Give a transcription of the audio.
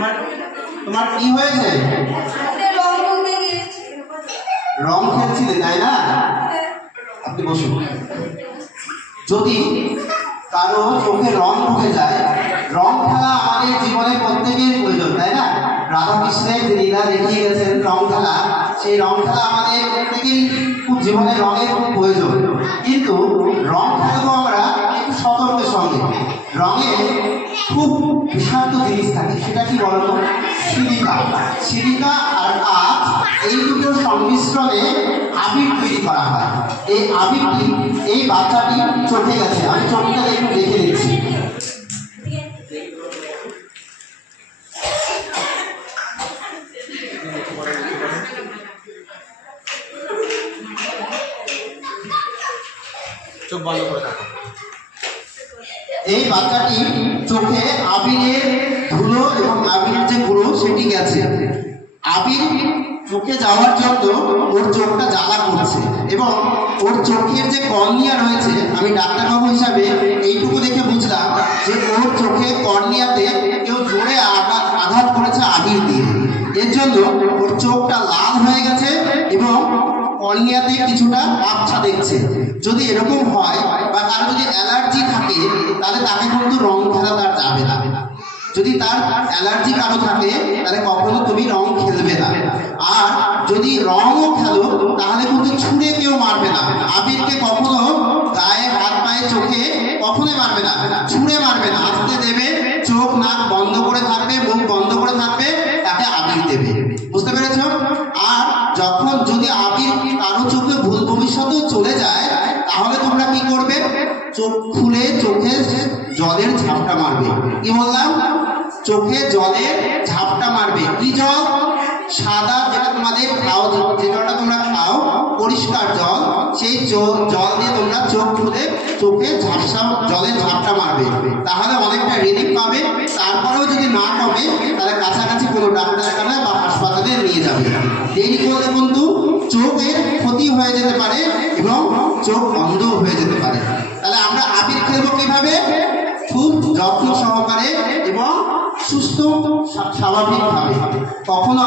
তোমার তোমার কি হয়েছে? রং খেলছিলে তাই না? আপনি বসুন। যদি কারো চোখে রং ঢুকে যায়, রং খেলা আমাদের জীবনে প্রত্যেকের প্রয়োজন, তাই না? রাধাকৃষ্ণের যে লীলা দেখিয়ে গেছেন রং খেলা, সেই রং খেলা আমাদের প্রত্যেকেরই খুব জীবনে রঙের খুব প্রয়োজন। কিন্তু রং খেলাবো আমরা একটু সতর্কের সঙ্গে। রঙে খুব বিষাক্ত জিনিস থাকে, সেটা কি বলতো? সিলিকা। সিলিকা আর কাঁচ, এই দুটোর সংমিশ্রণে আবির তৈরি করা হয়। এই আবিরটি এই বাচ্চাটি চোখে গেছে, আমি চোখটা একটু দেখে দিচ্ছি। চোখ বন্ধ করে থাকো। এই বাচ্চাটি চোখে আবিরের ধুলো এবং আবিরের যে গুঁড়ো সেটি গেছে। আবির চোখে যাওয়ার জন্য ওর চোখটা জ্বালা করছে এবং ওর চোখের যে কর্নিয়া রয়েছে, আমি ডাক্তারবাবু হিসাবে এইটুকু দেখে বুঝলাম যে ওর চোখে কর্নিয়াতে কেউ জোরে আঘাত করেছে আবির দিয়ে। এর জন্য ওর চোখটা লাল হয়ে গেছে এবং কর্নিয়াতে কিছুটা আবছা দেখছে। যদি এরকম হয় বা কারো যদি অ্যালার্জি থাকে, তাহলে তাকে কিন্তু রং খেলা তার যাবে না। যদি তার অ্যালার্জি কারো থাকে, তাহলে কখনো তুমি রং খেলবে না। আর যদি রংও খেলো, তাহলে কিন্তু ছুঁড়ে কেউ মারবে না। আবিরকে কখনো গায়ে, হাত পায়ে, চোখে কখনোই মারবে না, ছুঁড়ে মারবে না। আস্তে দেবে, চোখ নাক বন্ধ করে থাকবে, মুখ বন্ধ করে থাকবে, তাকে আবির দেবে। বুঝতে পেরেছ? আর যখন যদি আবির কারো চোখে ভুল ভবিষ্যতেও চলে যায়, তাহলে তোমরা কি করবে? চোখ খুলে চোখে জলের ঝাপটা মারবে। কি বললাম? চোখে জলের ঝাপটা মারবে। কি জল? সাদা, যেটা তোমাদের খাও, যে জলটা তোমরা খাও, পরিষ্কার জল, সেই জল দিয়ে তোমরা চোখ খুলে চোখে জলের ঝাপটা মারবে। তাহলে অনেকটা রিলিফ পাবে। তারপরেও যদি না কমে, তাহলে কাছাকাছি কোনো ডাক্তারখানা বা হাসপাতালে নিয়ে যাবে। দেরি করলে কিন্তু চোখের ক্ষতি হয়ে যেতে পারে এবং চোখ বন্ধ হয়ে যেতে পারে। তাহলে আমরা আবির খেলবো কিভাবে? খুব যত্ন সহকারে এবং সুস্থ স্বাভাবিকভাবে। কখনো